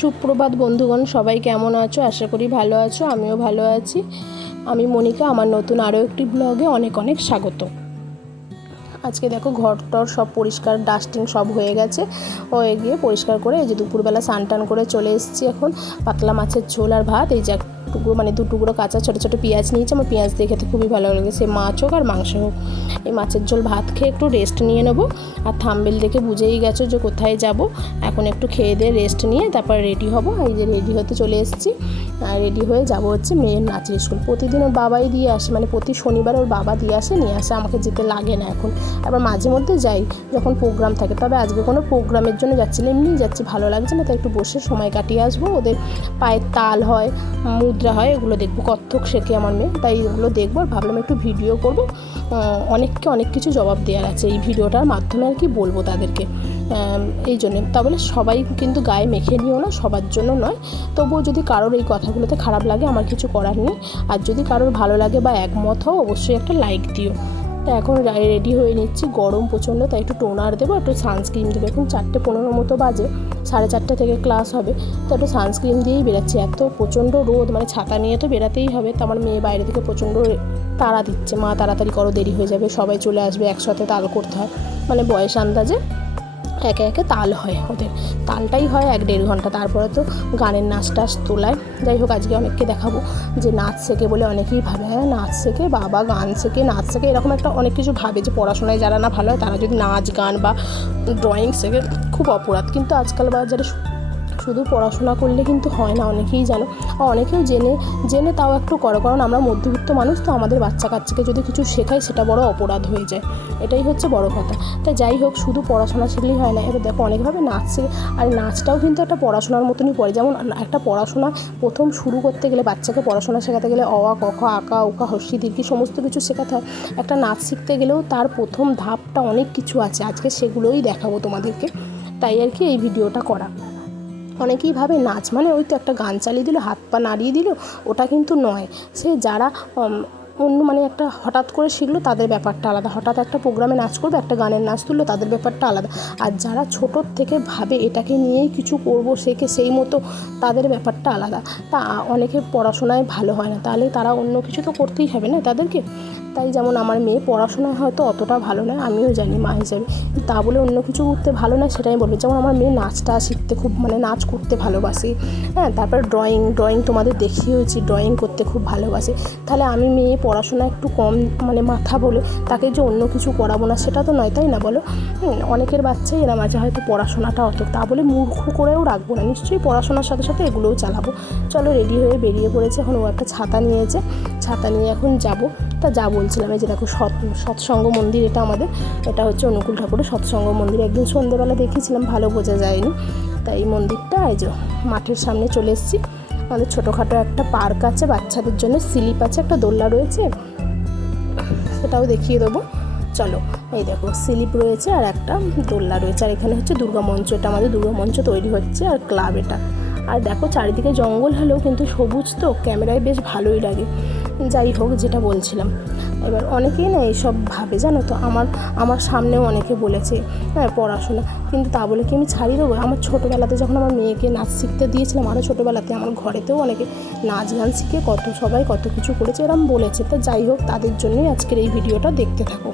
সুপ্রভাত বন্ধুগণ, সবাই কেমন আছো? আশা করি ভালো আছো। আমিও ভালো আছি। আমি মনিকা। আমার নতুন আরও একটি ব্লগে অনেক অনেক স্বাগত। আজকে দেখো ঘরটর সব পরিষ্কার, ডাস্টিং সব হয়ে গেছে। হয়ে গিয়ে পরিষ্কার করে এই যে দুপুরবেলা স্নান টান করে চলে এসেছি। এখন পাতলা মাছের ঝোল আর ভাত, এই যে টুকরো মানে 2 টুকরো কাঁচা ছোটো ছোটো পেঁয়াজ নিয়েছি। আমার পেঁয়াজ দিয়ে খেতে খুবই ভালো লাগে, সে মাছ হোক আর মাংস হোক। এই মাছের ঝোল ভাত খেয়ে একটু রেস্ট নিয়ে নেবো। আর থাম্বনেল দেখে বুঝেই গেছো যে কোথায় যাব। এখন একটু খেয়ে দিয়ে রেস্ট নিয়ে তারপর রেডি হব। এই যে রেডি হতে চলে এসেছি। আর রেডি হয়ে যাব হচ্ছে মেয়ের নাচের স্কুল। প্রতিদিন ওর বাবাই দিয়ে আসে, মানে প্রতি শনিবার ওর বাবা দিয়ে আসে, নিয়ে আসে। আমাকে যেতে লাগে না এখন। আবার মাঝে মধ্যে যাই যখন প্রোগ্রাম থাকে। তবে আজকে কোনো প্রোগ্রামের জন্য যাচ্ছি না, এমনিই যাচ্ছি, ভালো লাগছে না, তাই একটু বসে সময় কাটিয়ে আসবো। ওদের পায়ের তাল হয়, মুদ্রা হয়, এগুলো দেখবো। কত্থক শেখে আমার মেয়ে, তাই এগুলো দেখবো। আর ভাবলাম একটু ভিডিও করবো। অনেককে অনেক কিছু জবাব দেওয়ার আছে এই ভিডিওটার মাধ্যমে, আর কি বলবো তাদেরকে। এই জন্যে তা বলে সবাই কিন্তু গায়ে মেখে নিও না, সবার জন্য নয়। তবুও যদি কারোর এই কথাগুলোতে খারাপ লাগে, আমার কিছু করার নেই। আর যদি কারোর ভালো লাগে বা একমত হও, অবশ্যই একটা লাইক দিও। তা এখন রেডি হয়ে নিচ্ছি। গরম প্রচণ্ড, তাই একটু টোনার দেবো, একটু সানস্ক্রিন দেবো। এখন 4:15 মতো বাজে, 4:30 থেকে ক্লাস হবে। তো একটু সানস্ক্রিন দিয়েই বেরাচ্ছি। এত প্রচণ্ড রোদ, মানে ছাতা নিয়ে তো বেরাতেই হবে। তো আমার মেয়ে বাইরে থেকে প্রচণ্ড তাড়া দিচ্ছে, মা তাড়াতাড়ি করো, দেরি হয়ে যাবে, সবাই চলে আসবে, একসাথে তাল করতে হয়। মানে বয়স আন্দাজে একে একে তাল হয় ওদের। তালটাই হয় 1-1.5 ঘন্টা, তারপরে তো গানের নাচ টাচ তোলায়। যাই হোক, আজকে অনেককে দেখাবো যে নাচ শেখে বলে অনেকেই ভাবে হ্যাঁ নাচ শেখে, বাবা গান শেখে, নাচ শেখে, এরকম একটা অনেক কিছু ভাবে যে পড়াশোনায় যারা না ভালো হয় তারা যদি নাচ গান বা ড্রয়িং শেখে খুব অপরাধ। কিন্তু আজকাল বাজারে শুধু পড়াশোনা করলে কিন্তু হয় না, অনেকেই জানো। আর অনেকেও জেনে তাও একটু করে, কারণ আমরা মধ্যবিত্ত মানুষ, তো আমাদের বাচ্চা কাচ্চাকে যদি কিছু শেখাই সেটা বড় অপরাধ হয়ে যায়। এটাই হচ্ছে বড় কথা। তাই যাই হোক, শুধু পড়াশোনা শিখলেই হয় না। এবার দেখো অনেকভাবে নাচ শেখে, আর নাচটাও কিন্তু একটা পড়াশোনার মতনই পড়ে। যেমন একটা পড়াশোনা প্রথম শুরু করতে গেলে, বাচ্চাকে পড়াশোনা শেখাতে গেলে অ আ ক খ আঁকা উকা হস্যি দীর্ঘি সমস্ত কিছু শেখাতে হয়। একটা নাচ শিখতে গেলেও তার প্রথম ধাপটা অনেক কিছু আছে। আজকে সেগুলোই দেখাবো তোমাদেরকে, তাই আর কি এই ভিডিওটা করা। অনেকেই ভাবে নাচ মানে ওই তো একটা গান চালিয়ে দিল, হাত পা নাড়িয়ে দিল, ওটা কিন্তু নয়। সে যারা অন্য মানে একটা হঠাৎ করে শিখলো তাদের ব্যাপারটা আলাদা, হঠাৎ একটা প্রোগ্রামে নাচ করবে, একটা গানের নাচ তুললো, তাদের ব্যাপারটা আলাদা। আর যারা ছোটোর থেকে ভাবে এটাকে নিয়েই কিছু করবো, শেখে সেই মতো, তাদের ব্যাপারটা আলাদা। তা অনেকে পড়াশোনায় ভালো হয় না, তাহলে তারা অন্য কিছু তো করতেই হবে না তাদেরকে। তাই যেমন আমার মেয়ে পড়াশোনায় হয়তো অতটা ভালো নয়, আমিও জানি মা হিসাবে, তা বলে অন্য কিছু করতে ভালো নয় সেটাই বলবো। যেমন আমার মেয়ে নাচটা শিখতে খুব, মানে নাচ করতে ভালোবাসে, হ্যাঁ। তারপর ড্রয়িং তোমাদের দেখিয়েছি, ড্রয়িং করতে খুব ভালোবাসে। তাহলে আমি মেয়ে পড়াশোনা একটু কম মানে মাথা বলে তাকে যে অন্য কিছু করাবো না, সেটা তো নয়, তাই না বলো? অনেকের বাচ্চাই এরা মাঝে হয়তো পড়াশোনাটা অত, তা বলে মূর্খ করেও রাখবো না, নিশ্চয়ই পড়াশোনার সাথে সাথে এগুলোও চালাবো। চলো রেডি হয়ে বেরিয়ে পড়েছে। এখন ও একটা ছাতা নিয়েছে, ছাতা নিয়ে এখন যাব। তা যা বলছিলাম, এই যে দেখো সৎসঙ্গ মন্দির, এটা আমাদের, এটা হচ্ছে অনুকূল ঠাকুরের সৎসঙ্গ মন্দির। একদিন সন্ধ্যেবেলা দেখেছিলাম, ভালো বোঝা যায়নি। তাই এই মন্দিরটা এই যে মাঠের সামনে চলে এসেছি। আমাদের ছোটোখাটো একটা পার্ক আছে, বাচ্চাদের জন্য স্লিপ আছে, একটা দোলনা রয়েছে, সেটাও দেখিয়ে দেবো। চলো, এই দেখো স্লিপ রয়েছে আর একটা দোলনা রয়েছে। আর এখানে হচ্ছে দুর্গা মঞ্চ, এটা আমাদের দুর্গা মঞ্চ তৈরি হচ্ছে, আর ক্লাব এটা। আর দেখো চারিদিকে জঙ্গল হলেও কিন্তু সবুজ, তো ক্যামেরায় বেশ ভালোই লাগে। যাই হোক, যেটা বলছিলাম, এবার অনেকেই না এইসব ভাবে, জানো তো। আমার সামনেও অনেকে বলেছে হ্যাঁ পড়াশোনা, কিন্তু তা বলে কি আমি ছাড়িয়ে দেবো? আমার ছোটোবেলাতে যখন আমার মেয়েকে নাচ শিখতে দিয়েছিলাম, আরও ছোটোবেলাতে আমার ঘরেতেও অনেকে নাচ গান শিখে সবাই কত কিছু করেছে, এরম বলেছে। তো যাই হোক, তাদের জন্যই আজকের এই ভিডিওটা দেখতে থাকো।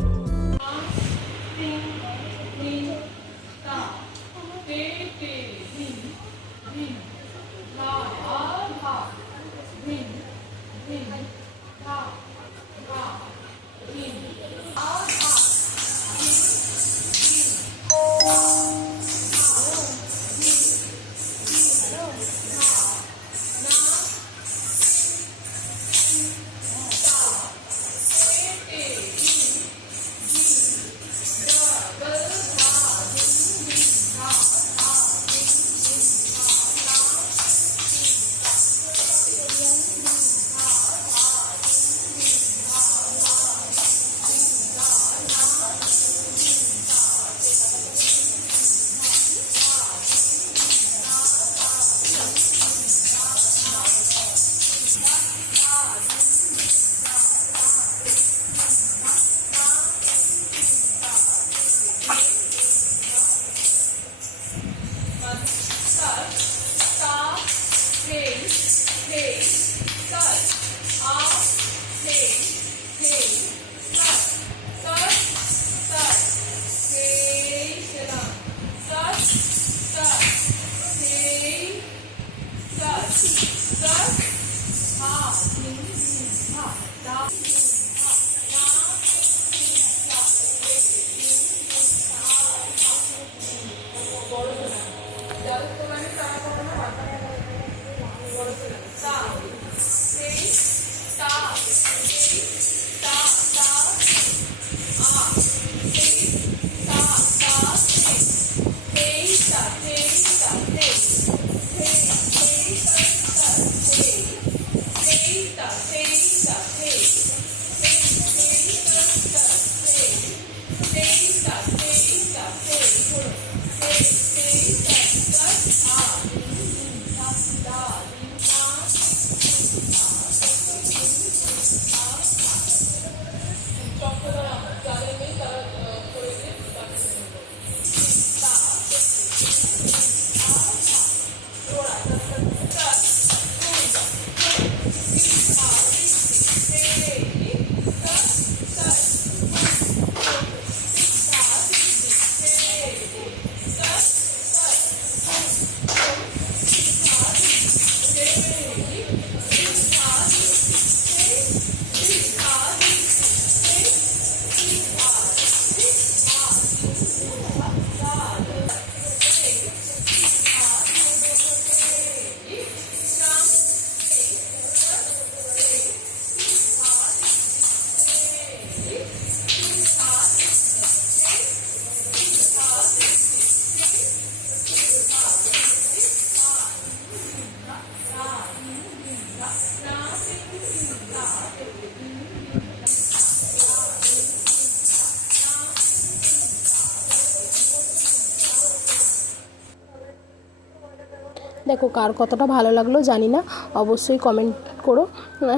দেখো কার কতটা ভালো লাগলো জানি না, অবশ্যই কমেন্ট করো।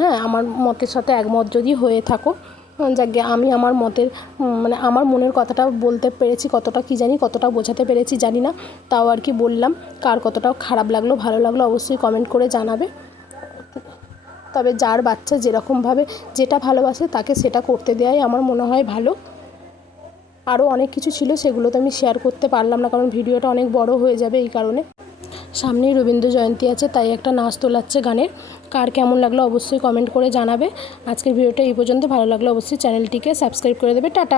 হ্যাঁ, আমার মতের সাথে একমত যদি হয়ে থাকো, যাকে আমি আমার মতের মানে আমার মনের কথাটা বলতে পেরেছি, কতটা কি জানি, কতটা বোঝাতে পেরেছি জানি না, তাও আর কি বললাম। কার কতটা খারাপ লাগলো ভালো লাগলো অবশ্যই কমেন্ট করে জানাবে। তবে যার বাচ্চা যেরকমভাবে যেটা ভালোবাসে তাকে সেটা করতে দেওয়াই আমার মনে হয় ভালো। আরও অনেক কিছু ছিল, সেগুলো তো আমি শেয়ার করতে পারলাম না, কারণ ভিডিওটা অনেক বড় হয়ে যাবে এই কারণে। সামনেই রবীন্দ্র জয়ন্তী আছে, তাই একটা নাচ তোলাচ্ছে গানের। কার কেমন লাগলো অবশ্যই কমেন্ট করে জানাবে। আজকের ভিডিওটা এই পর্যন্ত, ভালো লাগলো অবশ্যই চ্যানেলটিকে সাবস্ক্রাইব করে দেবে। টাটা।